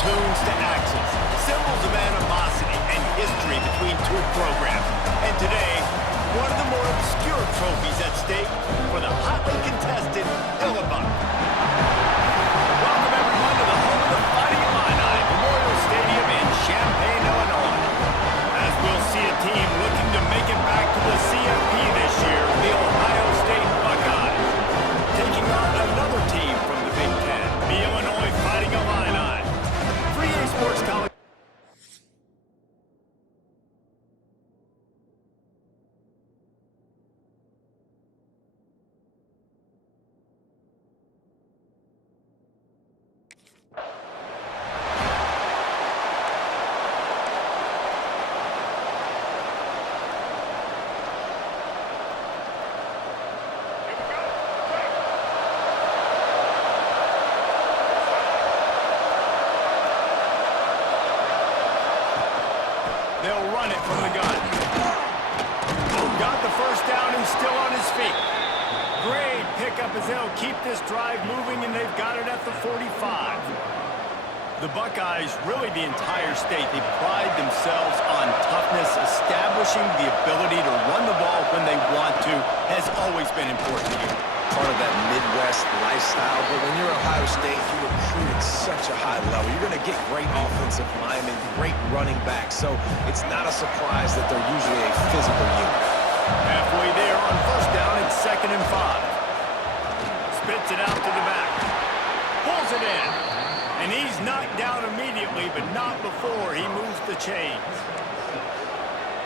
tunes to axes, symbols of animosity and history between two programs. And today, one of the more obscure trophies at stake for the hotly contested Illabuck. Welcome everyone to the home of the Fighting Illini, Memorial Stadium in Champaign, Illinois. As we'll see a team looking to make it back to the CFP this year, the Ohio State Buckeyes, taking on another team from the Big Ten, the Illinois Fighting Illini. 3A Sports College. They'll run it from the gun. Got the first down and still on his feet. Great pickup as they'll keep this drive moving, and they've got it at the 45. The Buckeyes, really the entire state, they pride themselves on toughness. Establishing the ability to run the ball when they want to has always been important here. Part of that Midwest lifestyle, but when you're Ohio State, you recruit at such a high level. You're going to get great offensive linemen, great running backs, so it's not a surprise that they're usually a physical unit. Halfway there on first down, it's 2nd and 5. Spits it out to the back. Pulls it in. And he's knocked down immediately, but not before he moves the chains.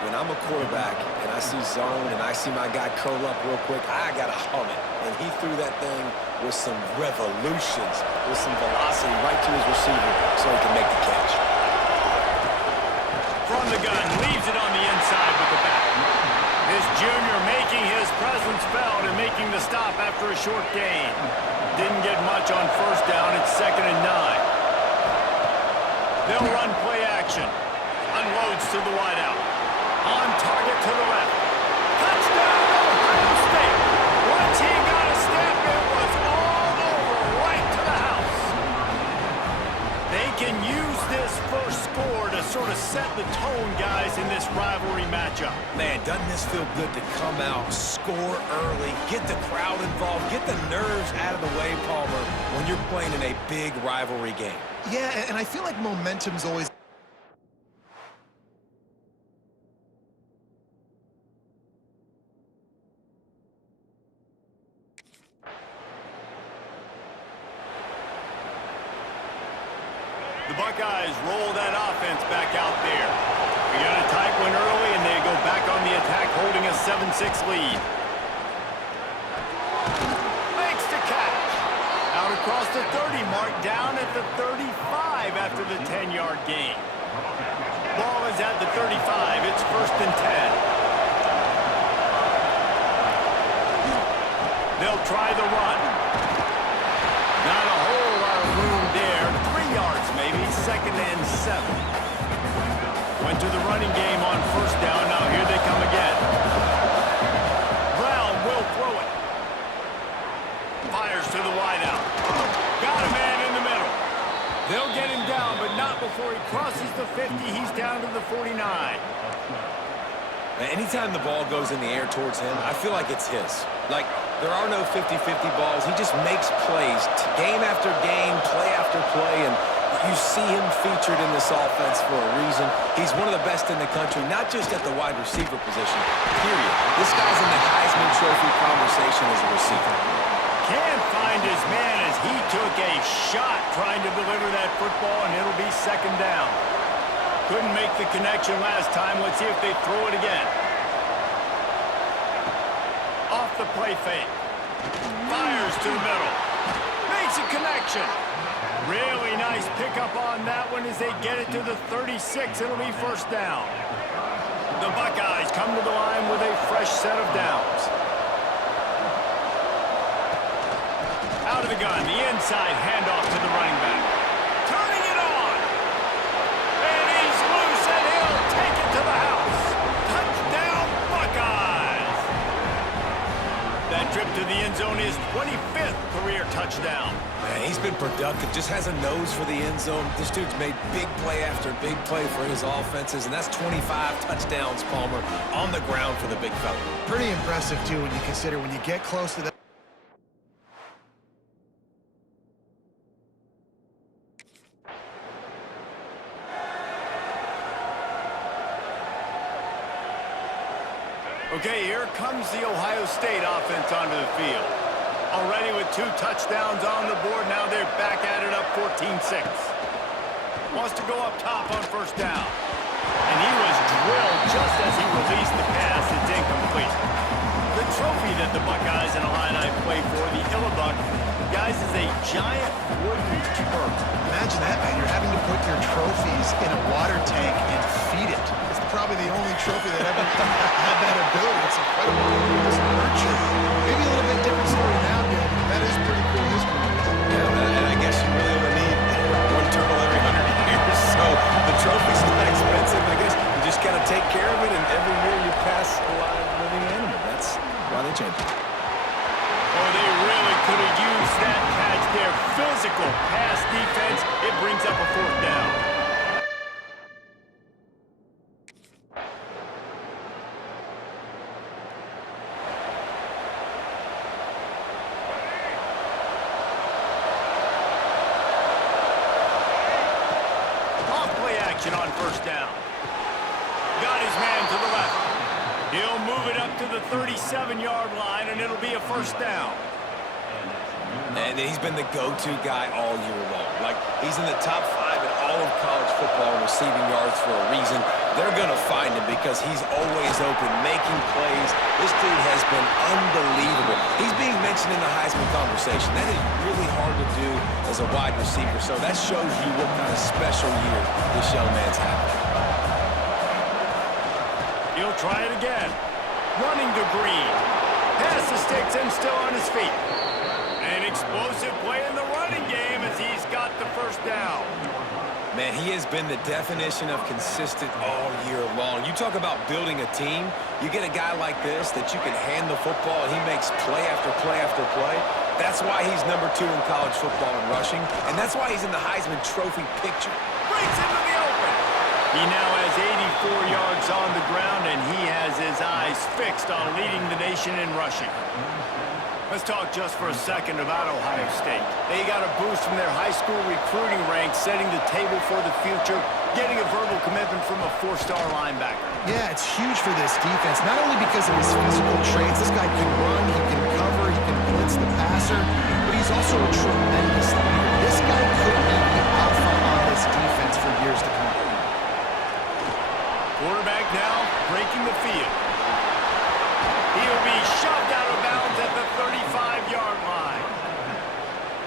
When I'm a quarterback and I see zone and I see my guy curl up real quick, I got to hum it. And he threw that thing with some revolutions, with some velocity right to his receiver so he can make the catch. From the gun, leaves it on the inside with the back. This junior making his presence felt and making the stop after a short gain. Didn't get much on first down. It's 2nd and 9. They'll run play action. Unloads to the wideout. On target to the left. Touchdown, Ohio State. Once he got a step, it was all over right to the house. They can use this first score to sort of set the tone, guys, in this rivalry matchup. Man, doesn't this feel good to come out, score early, get the crowd involved, get the nerves out of the way, Palmer, when you're playing in a big rivalry game? Yeah, and I feel like momentum's always... The Buckeyes roll that offense back out there. We got a tight one early, and they go back on the attack, holding a 7-6 lead. Makes the catch. Out across the 30 mark, down at the 35 after the 10-yard gain. Ball is at the 35. It's 1st and 10. They'll try the run. Not a whole lot of room there. 3 yards maybe. 2nd and 7. Went to the running game on first down. Now here they come again. Brown will throw it. Fires to the wideout. Got a man in the middle. They'll get him down, but not before he crosses the 50. He's down to the 49. Anytime the ball goes in the air towards him, I feel like it's his. Like, there are no 50-50 balls. He just makes plays, game after game, play after play, and you see him featured in this offense for a reason. He's one of the best in the country, not just at the wide receiver position, period. This guy's in the Heisman Trophy conversation as a receiver. Can't find his man as he took a shot trying to deliver that football, and it'll be 2nd down. Couldn't make the connection last time. Let's see if they throw it again. Off the play fake. Fires to the middle. Makes a connection. Really nice pickup on that one as they get it to the 36. It'll be 1st down. The Buckeyes come to the line with a fresh set of downs. Out of the gun, the inside handoff to the running back. Turning it on. And he's loose, and he'll take it to the house. Touchdown, Buckeyes. That That trip to the end zone is 25th career touchdown. Man, he's been productive, just has a nose for the end zone. This dude's made big play after big play for his offenses, and that's 25 touchdowns, Palmer, on the ground for the big fella. Pretty impressive, too, when you consider when you get close to that. Okay, here comes the Ohio State offense onto the field. Already with 2 touchdowns on the board, now they're back at it up 14-6. Wants to go up top on first down. And he was drilled just as he released the pass. It's incomplete. The trophy that the Buckeyes and Illini play for, the Illabuck, guys, is a giant wooden turf. Imagine that, man. You're having to put your trophies in a water tank and feed it. It's probably the only trophy that ever had that ability. It's incredible. It's nurtured. Maybe a little bit different story now, Dan, but that is pretty cool history. Yeah, and I guess you really only need one turtle every 100 years, so the trophy's not expensive. I guess you just got to take care of it, and every year you pass a live living animal. That's why they changed it. Oh, they really could have used that catch there. Physical pass defense. It brings up a 4th down. Off-play action on first down. Got his man to the left. He'll move it up to the 37-yard line, and it'll be a 1st down. And he's been the go-to guy all year long. Like, he's in the top 5 in all of college football in receiving yards for a reason. They're going to find him because he's always open, making plays. This dude has been unbelievable. He's being mentioned in the Heisman conversation. That is really hard to do as a wide receiver, so that shows you what kind of special year this young man's having. He'll try it again. Running to Green. Pass the sticks and still on his feet. An explosive play in the running game as he's got the 1st down. Man, he has been the definition of consistent all year long. You talk about building a team, you get a guy like this that you can hand the football, and he makes play after play after play. That's why he's number 2 in college football in rushing, and that's why he's in the Heisman Trophy picture. Breaks into the open. He now has 84 yards on the ground, and he has his eyes fixed on leading the nation in rushing. Let's talk just for a second about Ohio State. They got a boost from their high school recruiting ranks, setting the table for the future, getting a verbal commitment from a 4-star linebacker. Yeah, it's huge for this defense, not only because of his physical traits. This guy can run, he can cover, he can blitz the passer, but he's also a tremendous leader. This guy could be the alpha on this defense for years to come. Quarterback now breaking the field. He'll be shoved out of bounds at the 35-yard line.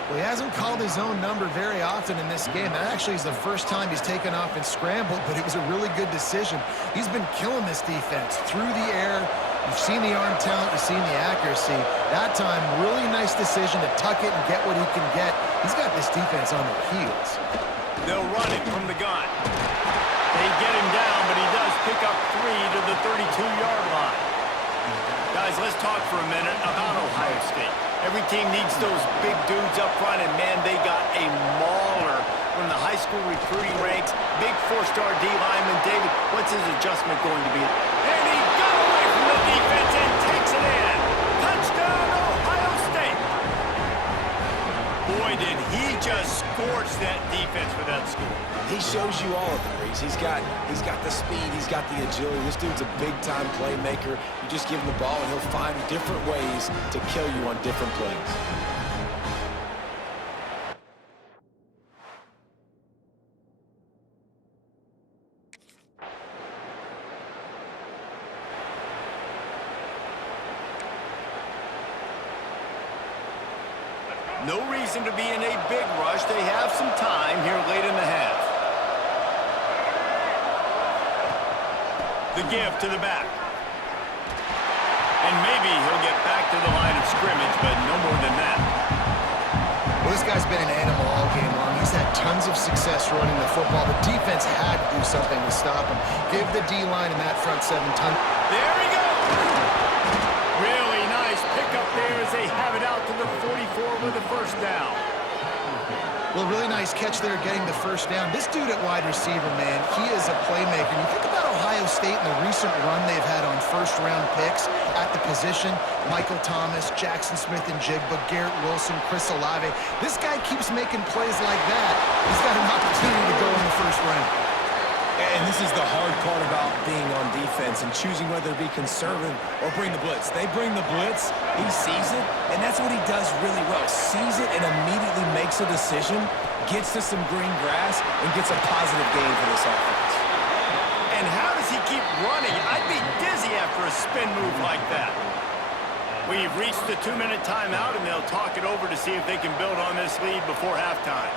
Well, he hasn't called his own number very often in this game. That actually is the first time he's taken off and scrambled, but it was a really good decision. He's been killing this defense through the air. You've seen the arm talent, you've seen the accuracy. That time, really nice decision to tuck it and get what he can get. He's got this defense on their heels. They'll run it from the gun. They get him down, but he does pick up 3 to the 32-yard line. Guys, let's talk for a minute about Ohio State. Every team needs those big dudes up front, and man, they got a mauler from the high school recruiting ranks. Big 4-star D lineman. David, what's his adjustment going to be? And he got away from the defense and takes it in. Touchdown, Ohio State. Boy, did he just scorch that defense for that school. He shows you all of it, Reese. He's got the speed, he's got the agility. This dude's a big-time playmaker. You just give him the ball, and he'll find different ways to kill you on different plays. No reason to be in a big rush. They have some time here late in the half. The give to the back. And maybe he'll get back to the line of scrimmage, but no more than that. Well, this guy's been an animal all game long. He's had tons of success running the football. The defense had to do something to stop him. Give the D-line and that front 7 tons. There he goes! Really nice pickup there as they have it out to the 44 with the first down. Well, really nice catch there getting the first down. This dude at wide receiver, man, he is a playmaker. You think about Ohio State and the recent run they've had on first-round picks at the position. Michael Thomas, Jackson Smith-Njigba, Garrett Wilson, Chris Olave. This guy keeps making plays like that. He's got an opportunity to go in the first round. And this is the hard part about being on defense and choosing whether to be conservative or bring the blitz. They bring the blitz, he sees it, and that's what he does really well. Sees it and immediately makes a decision, gets to some green grass, and gets a positive gain for this offense. And how does he keep running? I'd be dizzy after a spin move like that. We've reached the 2-minute timeout, and they'll talk it over to see if they can build on this lead before halftime.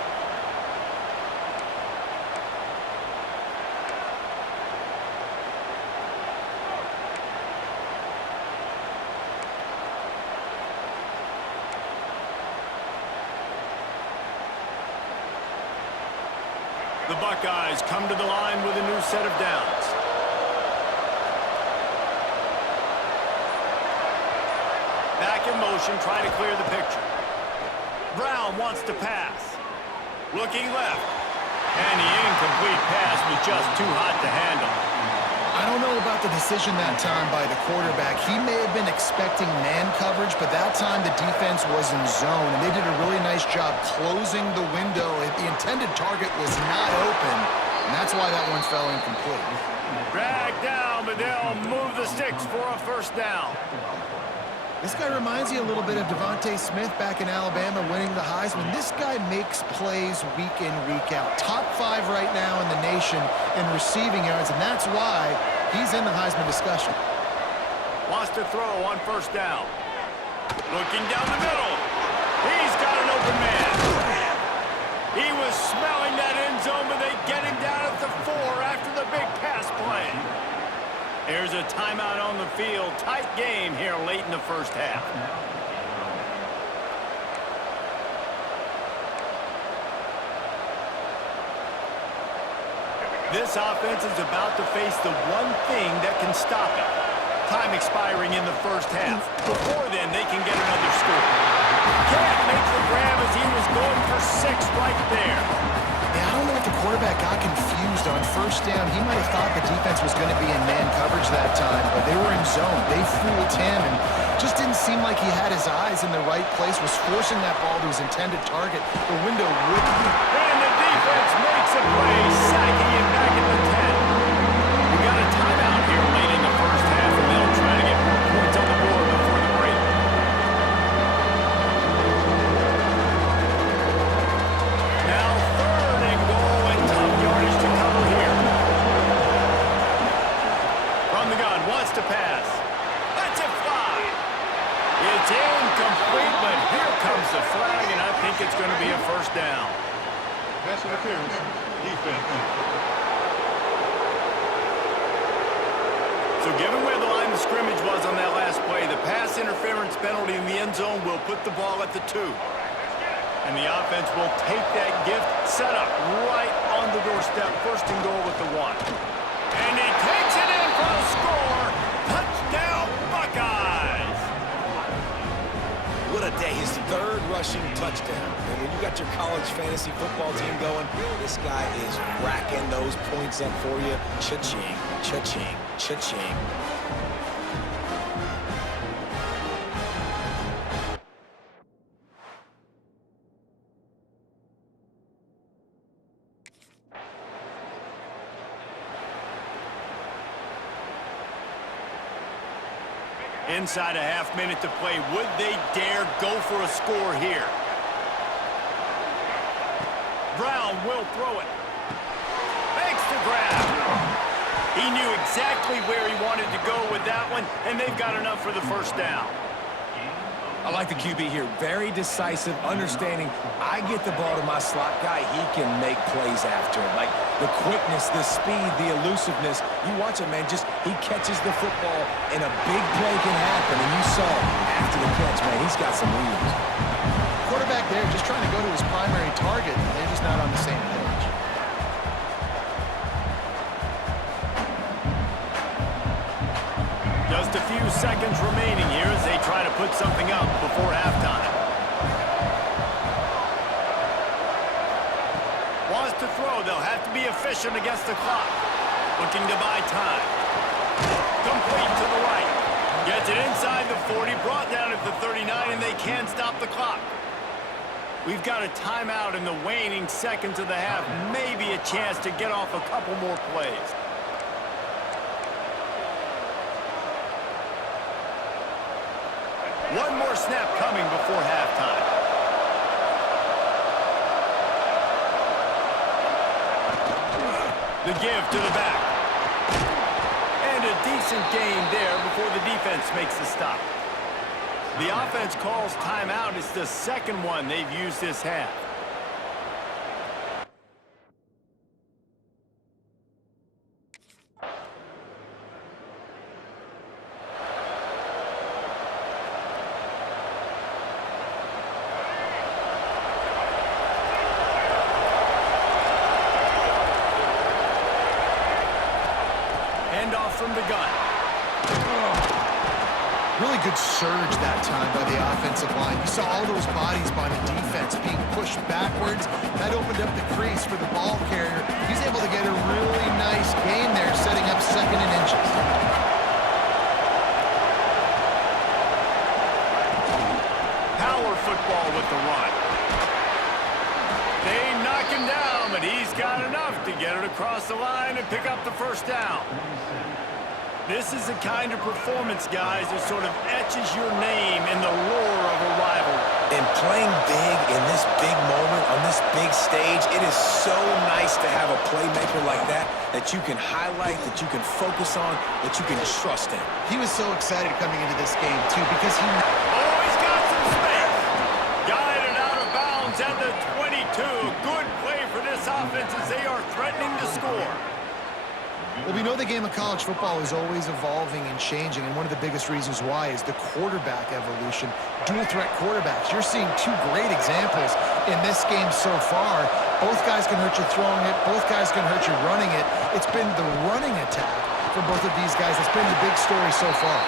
The Buckeyes come to the line with a new set of downs. Back in motion, trying to clear the picture. Brown wants to pass. Looking left. And the incomplete pass was just too hot to handle. I don't know about the decision that time by the quarterback. He may have been expecting man coverage, but that time the defense was in zone, and they did a really nice job closing the window. The intended target was not open, and that's why that one fell incomplete. Dragged down, but they'll move the sticks for a first down. This guy reminds you a little bit of Devontae Smith back in Alabama winning the Heisman. This guy makes plays week in, week out. Top 5 right now in the nation in receiving yards, and that's why he's in the Heisman discussion. Wants to throw on first down. Looking down the middle. He's got an open man. He was smelling that end zone, but they get him down at the 4 after the big pass play. There's a timeout on the field. Tight game here late in the first half. This offense is about to face the one thing that can stop it. Time expiring in the first half. Before then, they can get another score. Can't make the grab as he was going for 6 right there. Yeah, I don't know if the quarterback got confused on first down. He might have thought the defense was going to be in man coverage that time, but they were in zone. They fooled him and just didn't seem like he had his eyes in the right place, was forcing that ball to his intended target. The window wouldn't. And the defense makes a play, sacking him back at the 10. We got a timeout here late in the first half, and they'll try to get more points on the board before the break. Now 3rd and goal, and tough yardage to cover here. From the gun, wants to pass. Let's it fly. It's incomplete, but here comes the flag, and I think it's going to be a first down. Pass interference, defense. So given where the line of scrimmage was on that last play, the pass interference penalty in the end zone will put the ball at the 2. And the offense will take that gift, set up right on the doorstep, 1st and goal with the 1. And he takes it in for a score. Touchdown, Buckeyes! What a day. His 3rd rushing touchdown. And when you got your college fantasy football team going, this guy is racking those points up for you. Cha-ching, cha-ching, cha-ching. Inside a half-minute to play. Would they dare go for a score here? Brown will throw it. Makes the grab. He knew exactly where he wanted to go with that one, and they've got enough for the first down. I like the QB here. Very decisive, understanding I get the ball to my slot guy, he can make plays after it. Like the quickness, the speed, the elusiveness. You watch it, man, just he catches the football and a big play can happen. And you saw after the catch, man, he's got some wheels. Quarterback there just trying to go to his primary target, and they're just not on the same page. Just a few seconds remaining here as they try to put something up before halftime. Wants to throw. They'll have to be efficient against the clock. Looking to buy time. Complete to the right. Gets it inside the 40, brought down at the 39, and they can't stop the clock. We've got a timeout in the waning seconds of the half. Maybe a chance to get off a couple more plays. One more snap coming before halftime. The give to the back. And a decent gain there before the defense makes the stop. The offense calls timeout. It's the second one they've used this half. Handoff from the gun. Really good surge that time by the offensive line. You saw all those bodies by the defense being pushed backwards. That opened up the crease for the ball carrier. He's able to get a really nice gain there, setting up 2nd and inches. Power football with the run. They knock him down, but he's got enough to get it across the line and pick up the first down. This is the kind of performance, guys, that sort of etches your name in the lore of a rivalry. And playing big in this big moment, on this big stage, it is so nice to have a playmaker like that that you can highlight, that you can focus on, that you can trust in. He was so excited coming into this game, too, because he... Oh, he's got some space. Guided out of bounds at the 22. Good play for this offense as they are threatening to score. Well, we know the game of college football is always evolving and changing, and one of the biggest reasons why is the quarterback evolution. Dual-threat quarterbacks. You're seeing 2 great examples in this game so far. Both guys can hurt you throwing it. Both guys can hurt you running it. It's been the running attack for both of these guys that's been the big story so far.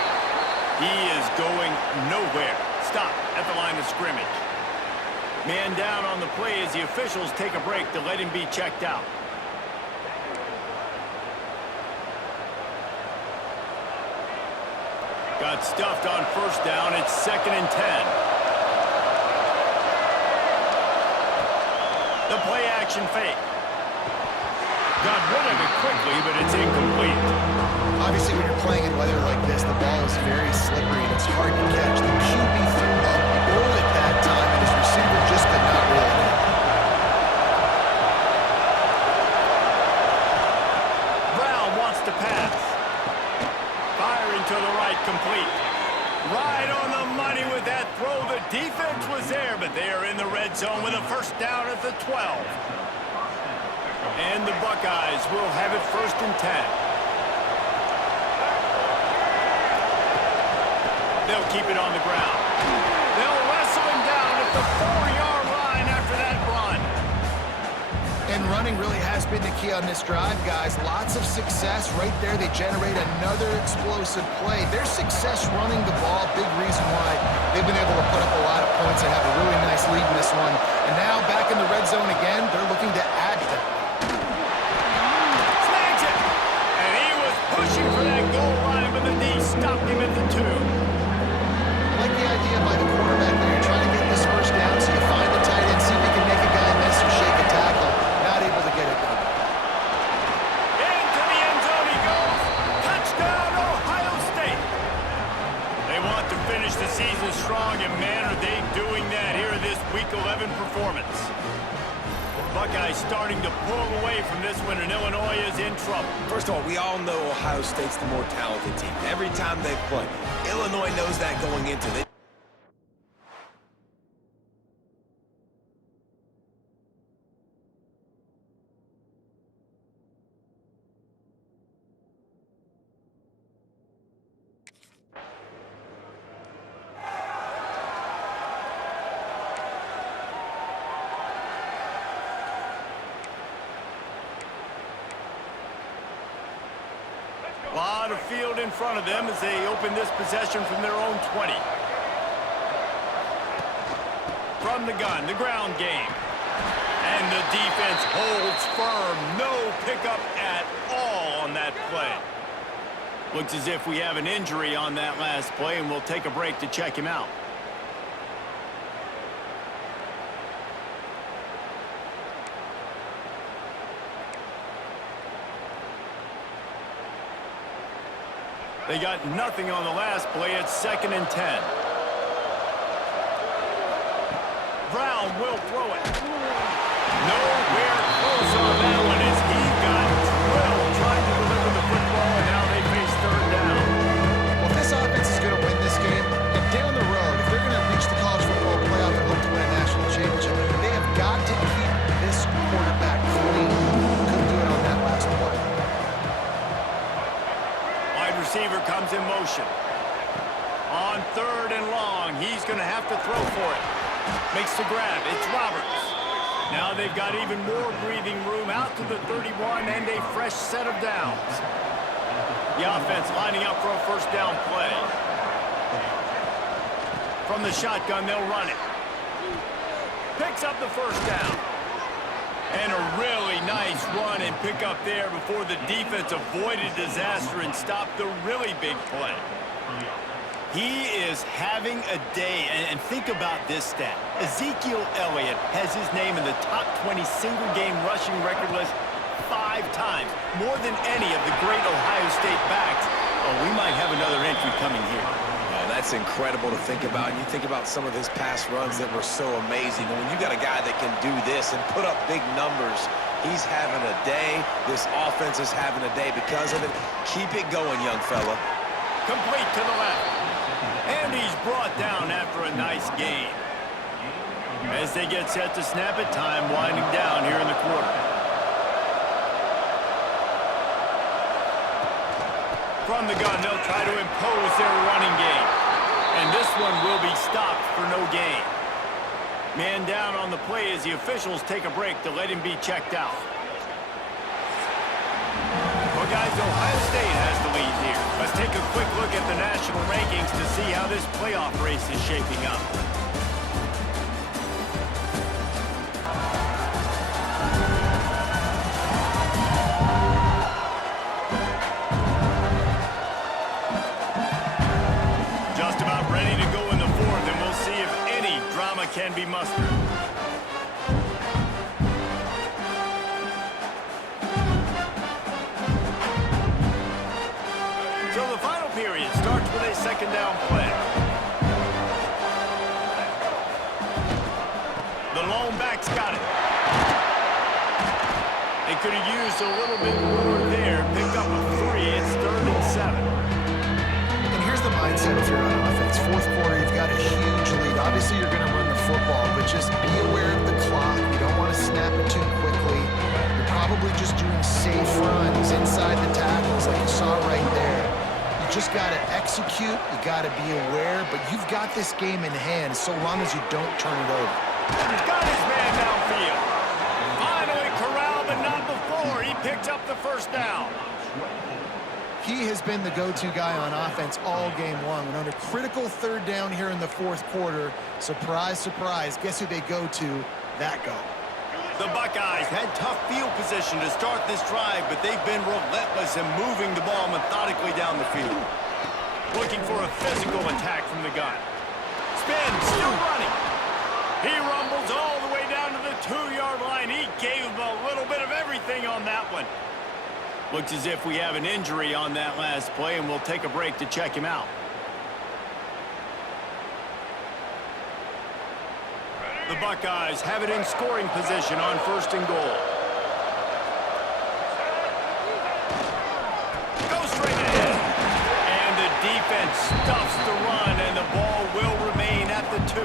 He is going nowhere. Stop at the line of scrimmage. Man down on the play as the officials take a break to let him be checked out. Got stuffed on first down. It's 2nd and 10. The play action fake. Got rid of it quickly, but it's incomplete. Obviously, when you're playing in weather like this, the ball is very slippery and it's hard to catch. The QB threw up early at that time, and his receiver just could not reel it in. Brown wants to pass. Firing to the right, complete. Right on the money with that throw. The defense was there, but they are in the red zone with a first down at the 12. And the Buckeyes will have it 1st and 10. They'll keep it on the ground. They'll wrestle him down at the 4-yard line after that run. And running really has been the key on this drive, guys. Lots of success right there. They generate another explosive play. Their success running the ball, big reason why they've been able to put up a lot of points and have a really nice lead in this one. And now back in the red zone again, they're looking to add to that. Snags it. And he was pushing for that goal line, but the knee stopped him at the 2. I like the idea by the quarterback that you're trying to get this first down, so you find the tight end, see if you can make a guy miss or shake a tackle. Not able to get it done. Into the end zone he goes. Touchdown, Ohio State. They want to finish the season strong, and man, are they doing that here in this Week 11 performance. Buckeyes starting to pull away from this one, and Illinois is in trouble. First of all, we all know Ohio State's the more talented team. Every time they play, Illinois knows that going into it. A lot of field in front of them as they open this possession from their own 20. from the gun, the ground game. And the defense holds firm. No pickup at all on that play. Looks as if we have an injury on that last play, and we'll take a break to check him out. They got nothing on the last play. It's 2nd and 10. Brown will throw it. Nowhere close on that one as he got drilled trying to deliver the football, and now they face 3rd down. Well, if this offense is going to win this game, and down the road, if they're going to reach the college football playoff and hope to win a national championship, they have got to keep this quarterback clean. Couldn't do it on that last play. Wide receiver comes in motion. On 3rd and long, he's going to have to throw for it. Makes the grab. It's Roberts. Now they've got even more breathing room out to the 31 and a fresh set of downs. The offense lining up for a 1st down play. From the shotgun, they'll run it. Picks up the 1st down. And a really nice run and pick up there before the defense avoided disaster and stopped the really big play. He is having a day, and think about this stat. Ezekiel Elliott has his name in the top 20 single-game rushing record list 5 times, more than any of the great Ohio State backs. Oh, we might have another entry coming here. Oh, that's incredible to think about. And you think about some of his past runs that were so amazing. And when you got a guy that can do this and put up big numbers, he's having a day. This offense is having a day because of it. Keep it going, young fella. Complete to the left. And he's brought down after a nice gain. As they get set to snap it, time winding down here in the quarter. From the gun, they'll try to impose their running game. And this one will be stopped for no gain. Man down on the play as the officials take a break to let him be checked out. Well, guys, Ohio State has the lead here. Let's take a quick look at the national rankings to see how this playoff race is shaping up. Just about ready to go in the 4th, and we'll see if any drama can be mustered. So the final period starts with a 2nd down play. The lone back's got it. They could have used a little bit more there. Picked up a 3. It's 3rd and 7. And here's the mindset if you're on offense. 4th quarter, you've got a huge lead. Obviously, you're going to run the football, but just be aware of the clock. You don't want to snap it too quickly. You're probably just doing safe runs inside the tackles like you saw right there. You just got to execute. You got to be aware, but you've got this game in hand so long as you don't turn it over. He's got his man downfield. Finally corralled, but not before. He picks up the 1st down. He has been the go-to guy on offense all game long. And on a critical 3rd down here in the 4th quarter, surprise, surprise, guess who they go to? That guy. The Buckeyes had tough field position to start this drive, but they've been relentless in moving the ball methodically down the field. Looking for a physical attack from the gun. Spin, still running. He rumbles all the way down to the 2-yard line. He gave him a little bit of everything on that one. Looks as if we have an injury on that last play, and we'll take a break to check him out. The Buckeyes have it in scoring position on 1st and goal. Go straight ahead. And the defense stuffs the run, and the ball will remain at the 2.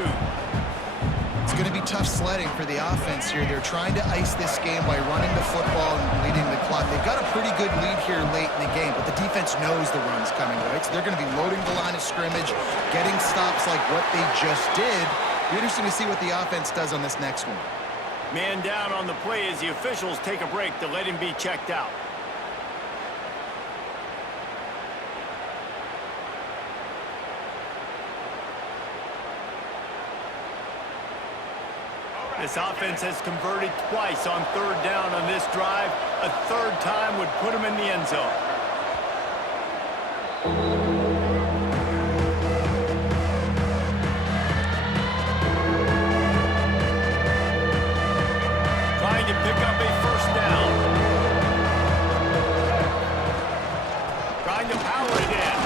It's going to be tough sledding for the offense here. They're trying to ice this game by running the football and leading the clock. They've got a pretty good lead here late in the game, but the defense knows the run's coming, right? So they're going to be loading the line of scrimmage, getting stops like what they just did. Be interesting to see what the offense does on this next one. Man down on the play as the officials take a break to let him be checked out. This offense has converted twice on third down on this drive. A third time would put them in the end zone. Trying to pick up a first down. Trying to power it in.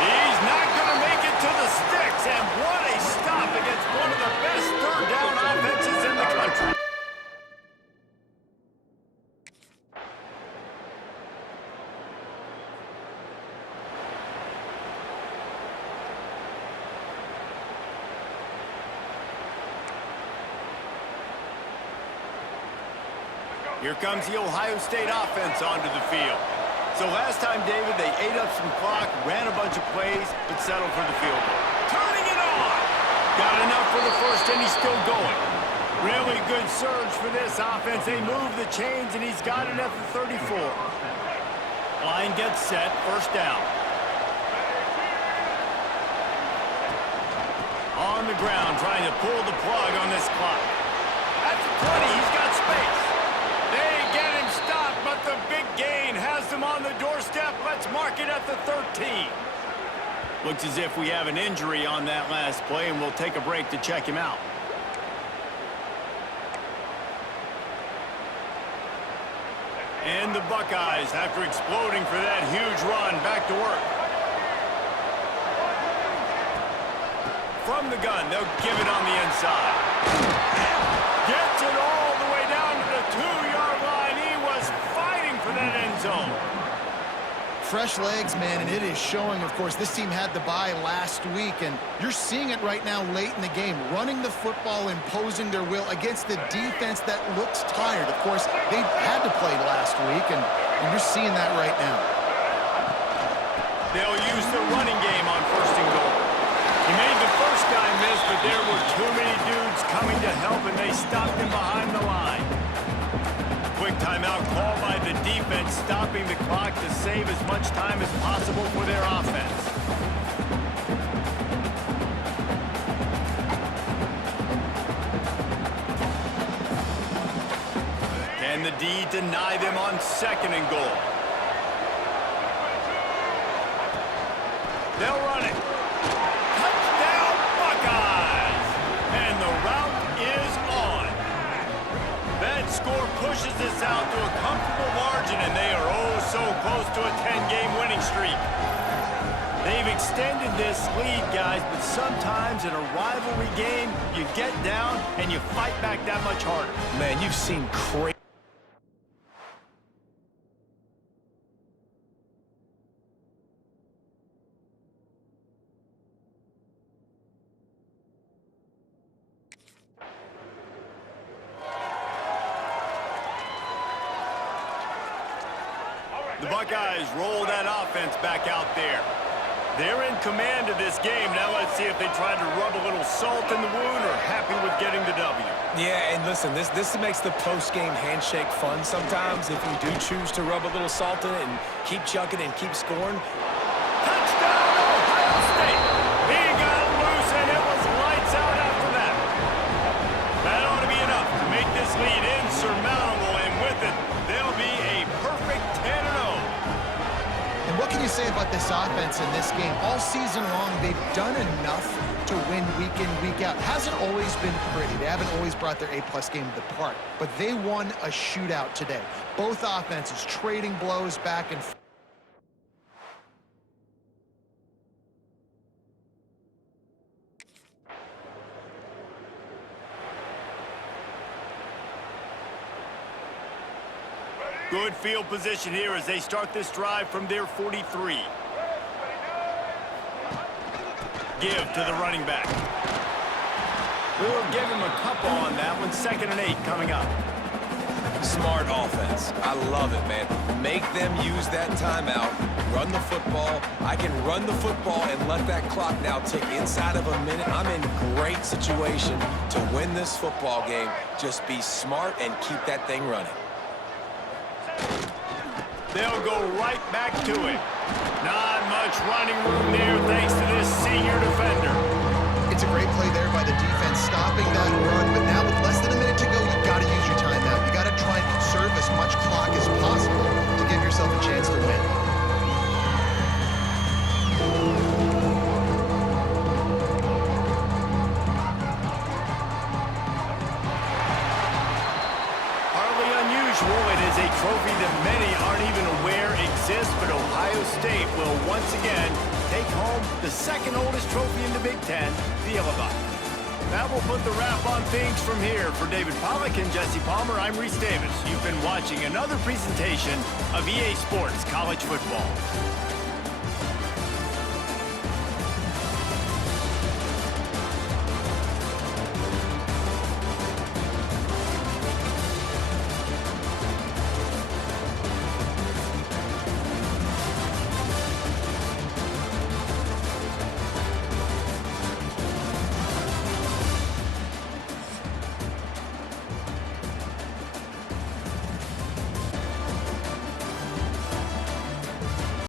He's not going to make it to the sticks. And what a stop against one of the best third down offenses in the country. Here comes the Ohio State offense onto the field. So last time, David, they ate up some clock, ran a bunch of plays, but settled for the field goal. Turning it on! Got enough for the first, and he's still going. Really good surge for this offense. They move the chains, and he's got it at the 34. Line gets set, first down. On the ground, trying to pull the plug on this clock. At the 20, he's got space. They get him stopped, but the big gain has them on the doorstep. Let's mark it at the 13. Looks as if we have an injury on that last play, and we'll take a break to check him out. And the Buckeyes, after exploding for that huge run, back to work. From the gun, they'll give it on the inside. Gets it all the way down to the 2-yard line. He was fighting for that end zone. Fresh legs, man, and it is showing. Of course, this team had the bye last week, and you're seeing it right now late in the game. Running the football, imposing their will against the defense that looks tired. Of course, they had to play last week, and you're seeing that right now. They'll use the running game on first and goal. He made the first guy miss, but there were too many dudes coming to help, and they stopped him behind the line. Quick timeout call by the defense, stopping the clock to save as much time as possible for their offense. Can the D deny them on second and goal? They'll run it. Touchdown, Buckeyes! And the route is on. That score pushes us out to a comfortable margin, and they are oh so close to a 10-game winning streak. They've extended this lead, guys, but sometimes in a rivalry game, you get down and you fight back that much harder. Man, you've seen crazy. The Buckeyes roll that offense back out there. They're in command of this game. Now let's see if they try to rub a little salt in the wound or happy with getting the W. Yeah, and listen, this makes the post-game handshake fun sometimes if you do choose to rub a little salt in it and keep chucking and keep scoring. Touchdown, Ohio State! He got loose, and it was lights out after that. That ought to be enough to make this lead insurmountable, and with it, they'll be a perfect 10-0. And what can you say about this offense in this game? All season long, they've done enough to win week in, week out. Hasn't always been pretty. They haven't always brought their A-plus game to the park. But they won a shootout today. Both offenses trading blows back and forth. Good field position here as they start this drive from their 43. Give to the running back. We'll give him a couple on that one. 2nd and 8 coming up. Smart offense. I love it, man. Make them use that timeout. Run the football. I can run the football and let that clock now tick inside of a minute. I'm in great situation to win this football game. Just be smart and keep that thing running. They'll go right back to it. Not much running room there thanks to this senior defender. It's a great play there by the defense, stopping that run, but now with less than a is a trophy that many aren't even aware exists, but Ohio State will once again take home the second oldest trophy in the Big Ten, the Yellow Buck. That will put the wrap on things from here. For David Pollack and Jesse Palmer, I'm Reese Davis. You've been watching another presentation of EA Sports College Football.